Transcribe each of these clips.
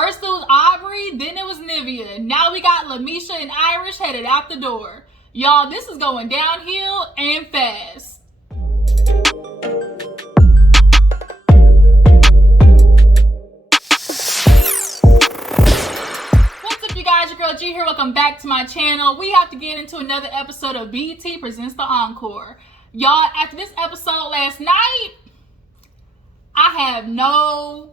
First it was Aubrey, then it was Nivea. Now we got Lamisha and Irish headed out the door. Y'all, this is going downhill and fast. What's up, you guys? Your girl G here. Welcome back to my channel. We have to get into another episode of BET Presents the Encore. Y'all, after this episode last night, I have no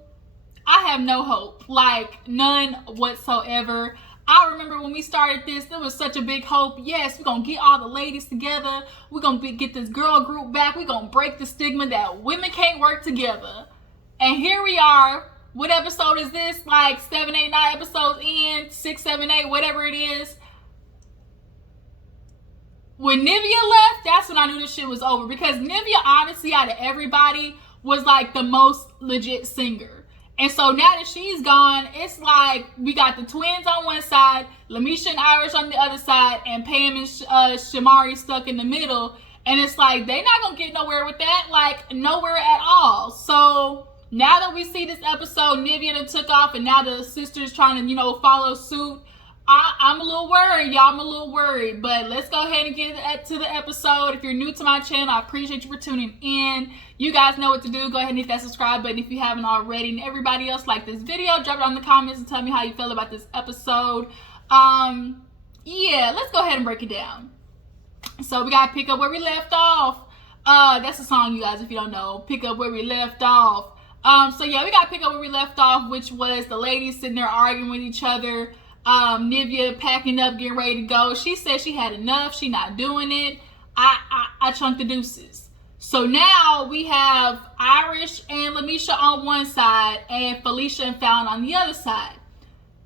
hope. Like, none whatsoever. I remember when we started this, there was such a big hope. Yes, we're going to get all the ladies together. We're going to get this girl group back. We're going to break the stigma that women can't work together. And here we are. What episode is this? Like 7, 8, 9 episodes in, 6, 7, 8, whatever it is. When Nivea left, that's when I knew this shit was over. Because Nivea, honestly, out of everybody, was like the most legit singer. And so now that she's gone, it's like we got the twins on one side, Lamisha and Irish on the other side, and Pam and Shamari stuck in the middle. And it's like they're not going to get nowhere with that, like nowhere at all. So now that we see this episode, Nivea done took off, and now the sister's trying to, follow suit. I'm a little worried, y'all. I'm a little worried. But let's go ahead and get to the episode. If you're new to my channel, I appreciate you for tuning in. You guys know what to do. Go ahead and hit that subscribe button if you haven't already. And everybody else, like this video, drop it on the comments and tell me how you feel about this episode. Yeah, let's go ahead and break it down. So we gotta pick up where we left off. That's a song, you guys, if you don't know. Pick up where we left off. So yeah, we gotta pick up where we left off, which was the ladies sitting there arguing with each other. Nivea packing up, getting ready to go. She said she had enough. She not doing it. I chunked the deuces. So now we have Irish and Lamisha on one side and Felicia and Fallon on the other side.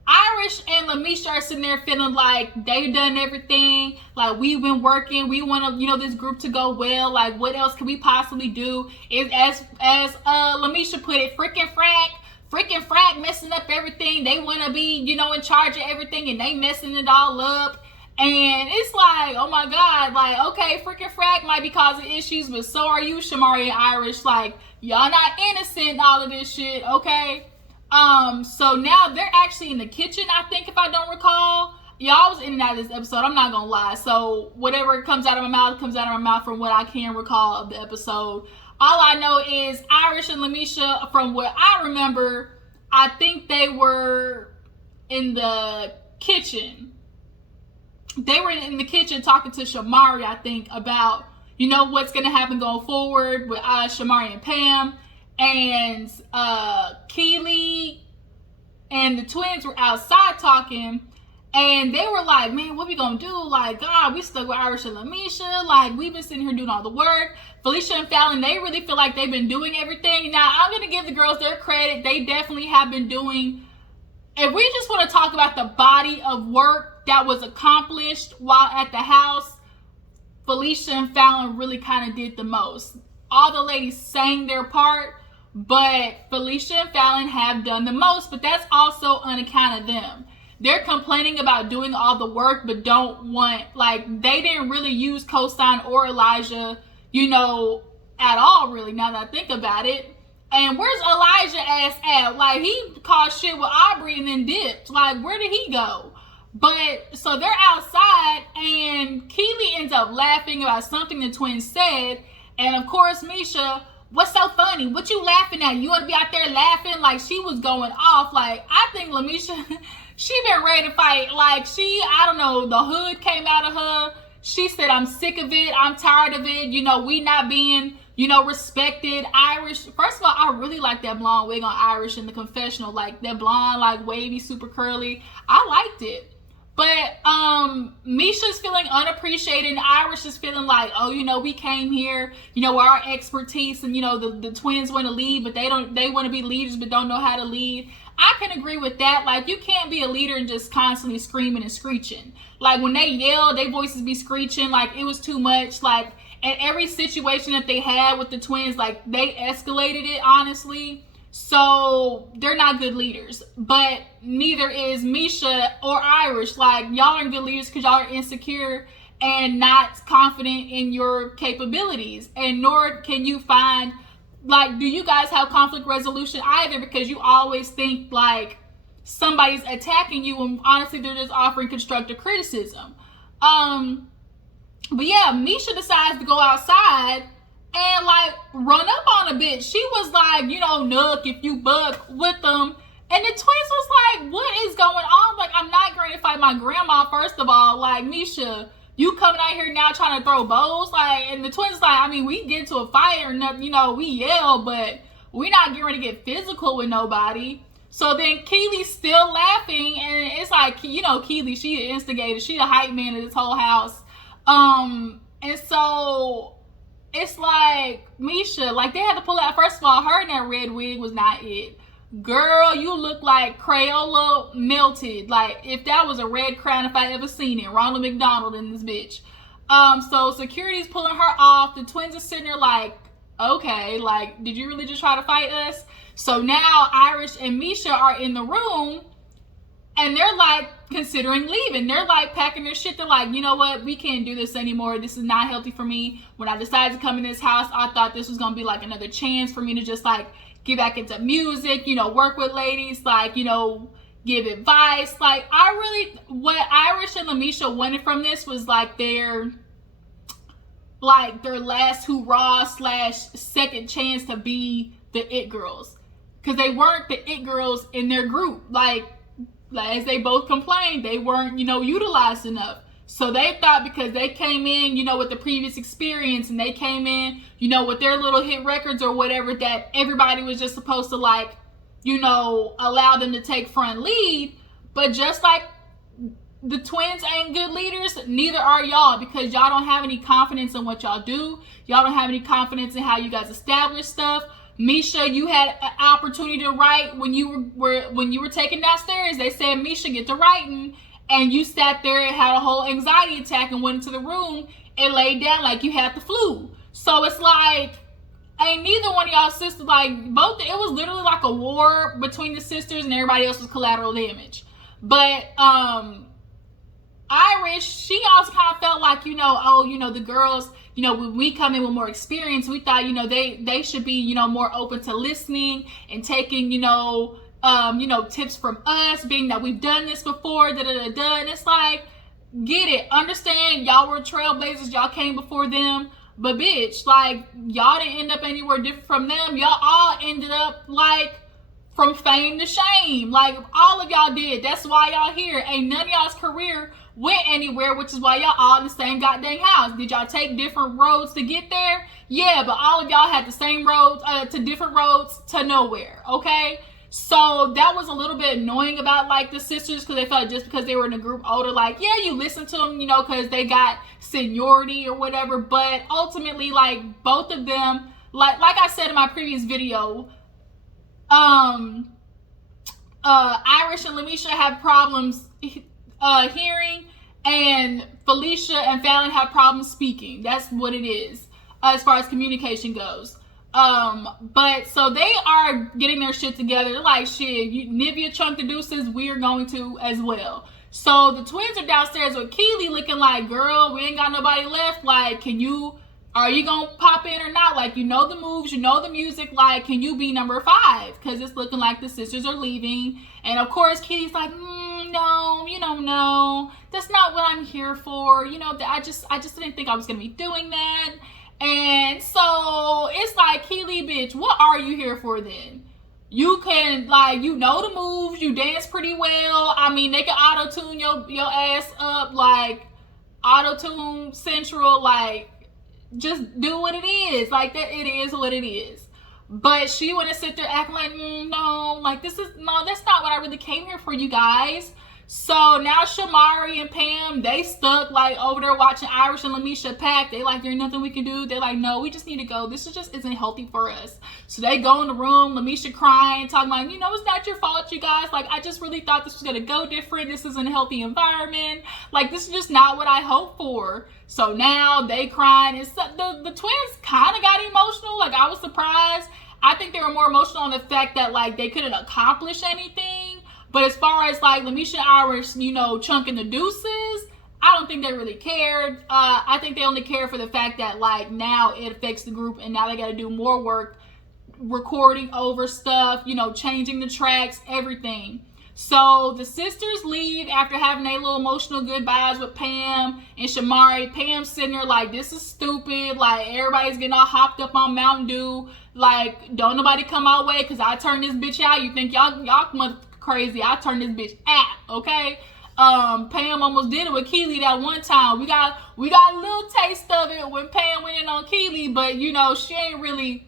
Irish and Lamisha are sitting there feeling like they've done everything. Like, we've been working. We want to, this group to go well. Like, what else can we possibly do? Is as Lamisha put it, freaking frack messing up everything. They want to be, in charge of everything, and they messing it all up. And it's like, oh my God, like, okay, freaking frack might be causing issues, but so are you, Shamari and Irish. Like, y'all not innocent in all of this shit, okay? So now they're actually in the kitchen, I think, if I don't recall. Y'all was in and out of this episode, I'm not gonna lie. So whatever comes out of my mouth comes out of my mouth from what I can recall of the episode. All I know is Irish and Lamisha, from what I remember, I think they were in the kitchen. They were in the kitchen talking to Shamari, I think, about, what's going to happen going forward with Shamari and Pam. And Keely and the twins were outside talking. And they were like, man, what we going to do? Like, God, we stuck with Irish and Lamisha. Like, we've been sitting here doing all the work. Felicia and Fallon, they really feel like they've been doing everything. Now, I'm going to give the girls their credit. They definitely have been doing. If we just want to talk about the body of work that was accomplished while at the house, Felicia and Fallon really kind of did the most. All the ladies sang their part, but Felicia and Fallon have done the most, but that's also on account of them. They're complaining about doing all the work, but don't want, like, they didn't really use Cosign or Elijah, at all, really, now that I think about it. And where's Elijah ass at? Like, he caused shit with Aubrey and then dipped. Like, where did he go? But, so they're outside, and Keely ends up laughing about something the twins said. And, of course, Misha, what's so funny? What you laughing at? You want to be out there laughing? Like, she was going off. Like, I think Lamisha, she been ready to fight. Like, I don't know, the hood came out of her. She said, I'm sick of it. I'm tired of it. We not being, respected. Irish, first of all, I really like that blonde wig on Irish in the confessional. Like, that blonde, like, wavy, super curly. I liked it. But Misha's feeling unappreciated, and Irish is feeling like, oh, we came here, our expertise, and the twins want to lead, but they want to be leaders but don't know how to lead. I can agree with that. Like, you can't be a leader and just constantly screaming and screeching. Like, when they yell, their voices be screeching. Like, it was too much. Like, in every situation that they had with the twins, like, they escalated it, honestly. So they're not good leaders, but neither is Misha or Irish. Like, y'all aren't good leaders because y'all are insecure and not confident in your capabilities, and nor can you find, like, do you guys have conflict resolution either? Because you always think, like, somebody's attacking you when honestly they're just offering constructive criticism. But yeah, Misha decides to go outside and like run up on a bitch. She was like, you know, Nook, if you buck with them. And the twins was like, what is going on? Like, I'm not going to fight my grandma, first of all. Like, Misha, you coming out here now trying to throw bows? Like, and the twins like, I mean, we get into a fight or nothing, you know, we yell, but we're not getting ready to get physical with nobody. So then Keely's still laughing, and it's like, you know, Keely, she the instigator. She the hype man of this whole house. And so it's like, Misha, like, they had to pull out. First of all, her in that red wig was not it. Girl, you look like Crayola melted. Like, if that was a red crown, if I ever seen it. Ronald McDonald in this bitch. So security's pulling her off. The twins are sitting there like, okay, like, did you really just try to fight us? So now Irish and Misha are in the room, and they're like considering leaving. They're like packing their shit. They're like, you know what? We can't do this anymore. This is not healthy for me. When I decided to come in this house, I thought this was going to be like another chance for me to just like get back into music, you know, work with ladies, like, you know, give advice. Like, what Irish and Lamisha wanted from this was like their last hurrah / second chance to be the it girls. Because they weren't the it girls in their group. Like, as they both complained, they weren't, you know, utilized enough. So they thought because they came in, you know, with the previous experience, and they came in, you know, with their little hit records or whatever, that everybody was just supposed to, like, you know, allow them to take front lead. But just like the twins ain't good leaders, neither are y'all, because y'all don't have any confidence in what y'all do. Y'all don't have any confidence in how you guys establish stuff. Misha, you had an opportunity to write when you were taken downstairs. They said, Misha, get to writing. And you sat there and had a whole anxiety attack and went into the room and laid down like you had the flu. So it's like, ain't neither one of y'all sisters, like, both, it was literally like a war between the sisters, and everybody else was collateral damage. But Irish, she also kind of felt like, you know, oh, you know, the girls, you know, when we come in with more experience, we thought, you know, they should be, you know, more open to listening and taking, you know, tips from us, being that we've done this before, and it's like, get it, understand, y'all were trailblazers, y'all came before them, but bitch, like, y'all didn't end up anywhere different from them. Y'all all ended up like from fame to shame. Like, all of y'all did. That's why y'all here. Ain't none of y'all's career went anywhere, which is why y'all all in the same goddamn house. Did y'all take different roads to get there? Yeah, but all of y'all had the same roads to different roads to nowhere, okay? So that was a little bit annoying about, like, the sisters, because they felt just because they were in a group older, like, yeah, you listen to them, you know, because they got seniority or whatever. But ultimately, like, both of them, like I said in my previous video, Irish and Lamisha have problems hearing, and Felicia and Fallon have problems speaking. That's what it is, as far as communication goes. But so they are getting their shit together. They're like, shit, Nivea chunk the deuces, we're going to as well. So the twins are downstairs with Keely looking like, girl, we ain't got nobody left. Like, are you gonna pop in or not? Like, you know the moves, you know the music. Like, can you be number 5? Because it's looking like the sisters are leaving. And of course, Keely's like, no, you don't know. That's not what I'm here for. You know, I just didn't think I was gonna be doing that. And so it's like, Keely, bitch, what are you here for then? You can, like, you know the moves, you dance pretty well. I mean, they can auto-tune your ass up, like, auto-tune central, like, just do what it is. Like, that, it is what it is. But she want to sit there acting like, no, like, that's not what I really came here for, you guys. So now Shamari and Pam, they stuck, like, over there watching Irish and Lamisha pack. They like, there's nothing we can do. They're like, no, we just need to go. This just isn't healthy for us. So they go in the room, Lamisha crying, talking about, you know, it's not your fault, you guys. Like, I just really thought this was going to go different. This isn't a healthy environment. Like, this is just not what I hoped for. So now they crying. It's, the twins kind of got emotional. Like, I was surprised. I think they were more emotional on the fact that, like, they couldn't accomplish anything. But as far as, like, Lamisha and Irish, you know, chunking the deuces, I don't think they really cared. I think they only care for the fact that, like, now it affects the group, and now they got to do more work recording over stuff, you know, changing the tracks, everything. So the sisters leave after having a little emotional goodbyes with Pam and Shamari. Pam's sitting there like, this is stupid. Like, everybody's getting all hopped up on Mountain Dew. Like, don't nobody come our way because I turned this bitch out. You think y'all mother crazy. I turned this bitch out, okay? Pam almost did it with Keely that one time. We got a little taste of it when Pam went in on Keely, but you know, she ain't really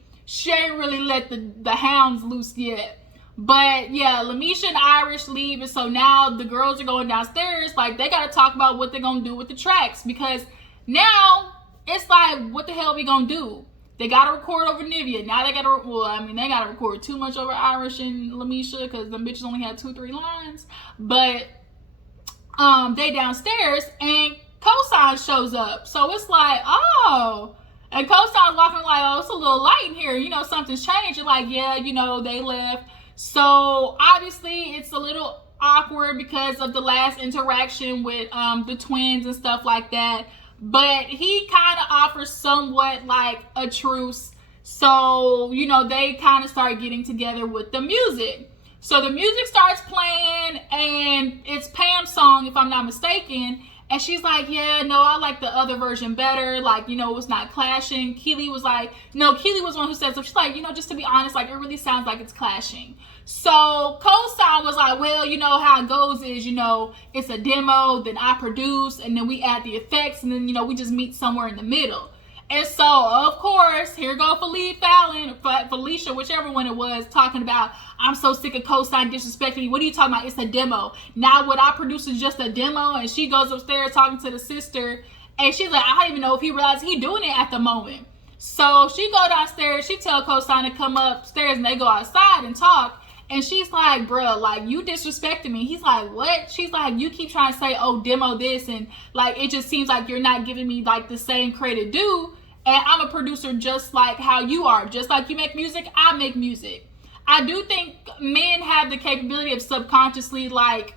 let the hounds loose yet. But yeah, Lamisha and Irish leave, and so now the girls are going downstairs. Like, they gotta talk about what they're gonna do with the tracks, because now it's like, what the hell are we gonna do? They gotta record over Nivea. Now they gotta, they gotta record too much over Irish and Lamisha because the bitches only had 2-3 lines. But they downstairs and Cosign shows up. So it's like, oh. And Cosign's walking like, oh, it's a little light in here. You know, something's changed. You're like, yeah, you know, they left. So obviously it's a little awkward because of the last interaction with the twins and stuff like that. But he kind of offers somewhat like a truce. So, you know, they kind of start getting together with the music. So the music starts playing and it's Pam's song, if I'm not mistaken. And she's like, yeah, no, I like the other version better. Like, you know, it was not clashing. Keely was like, no, Keely was one who said so. She's like, you know, just to be honest, like, it really sounds like it's clashing. So Cosign was like, well, you know how it goes is, you know, it's a demo, then I produce, and then we add the effects, and then, you know, we just meet somewhere in the middle. And so, of course, here go Felicia, whichever one it was, talking about, I'm so sick of Cosign disrespecting me. What are you talking about? It's a demo. Now what I produce is just a demo. And she goes upstairs talking to the sister. And she's like, I don't even know if he realized he doing it at the moment. So she go downstairs. She tell Cosign to come upstairs and they go outside and talk. And she's like, bruh, like, you disrespecting me. He's like, what? She's like, you keep trying to say, oh, demo this. And, like, it just seems like you're not giving me, like, the same credit due. And I'm a producer just like how you are. Just like you make music, I make music. I do think men have the capability of subconsciously, like,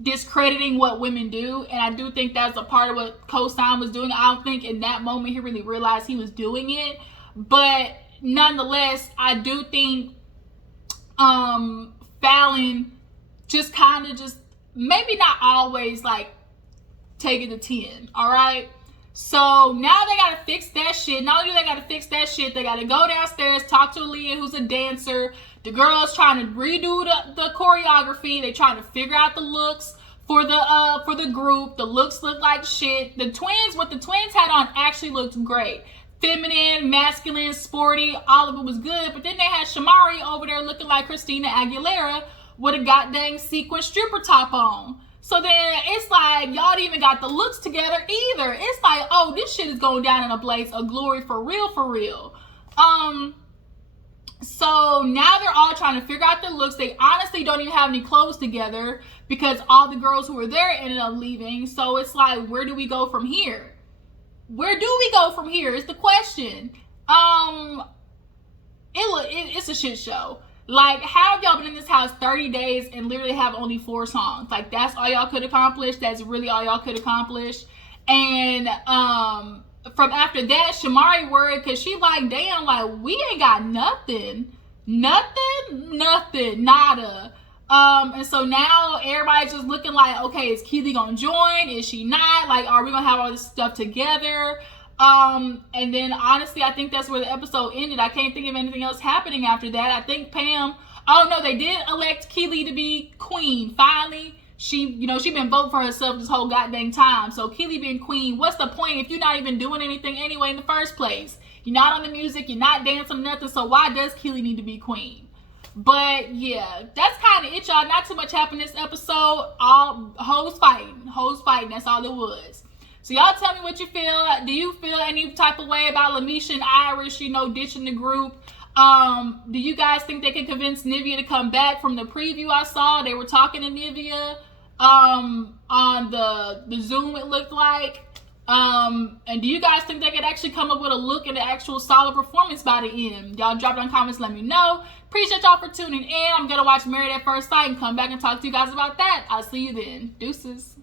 discrediting what women do. And I do think that's a part of what Cosign was doing. I don't think in that moment he really realized he was doing it. But nonetheless, I do think Fallon just kind of just, maybe not always, like, take it to 10, all right? So now they gotta fix that shit. Not only do they gotta fix that shit, they gotta go downstairs, talk to Aaliyah, who's a dancer. The girls trying to redo the choreography. They trying to figure out the looks for the group. The looks look like shit. What the twins had on actually looked great. Feminine, masculine, sporty, all of it was good. But then they had Shamari over there looking like Christina Aguilera with a goddamn sequin stripper top on. So then it's like, y'all even got the looks together either. It's like, oh, this shit is going down in a blaze of glory for real, for real. So now they're all trying to figure out their looks. They honestly don't even have any clothes together because all the girls who were there ended up leaving. So it's like, where do we go from here? Where do we go from here is the question. It's a shit show. Like, how have y'all been in this house 30 days and literally have only 4 songs? Like, that's all y'all could accomplish? That's really all y'all could accomplish? And from after that, Shamari worried because she like, damn, like, we ain't got nothing. Nothing. Nada. And so now everybody's just looking like, okay, is Keely gonna join? Is she not? Like, are we gonna have all this stuff together? And then honestly, I think that's where the episode ended. I can't think of anything else happening after that. I think Pam, oh no, they did elect Keely to be queen. Finally, she been voting for herself this whole goddamn time. So Keely being queen, what's the point if you're not even doing anything anyway in the first place? You're not on the music, you're not dancing, nothing. So why does Keely need to be queen? But yeah, that's kind of it, y'all. Not too much happened this episode. All hoes fighting. That's all it was. So y'all tell me what you feel. Do you feel any type of way about Lamisha and Irish, ditching the group? Do you guys think they can convince Nivea to come back? From the preview I saw, they were talking to Nivea on the Zoom, it looked like. And do you guys think they could actually come up with a look and an actual solid performance by the end? Y'all drop down comments, let me know. Appreciate y'all for tuning in. I'm gonna watch Married at First Sight and come back and talk to you guys about that. I'll see you then. Deuces.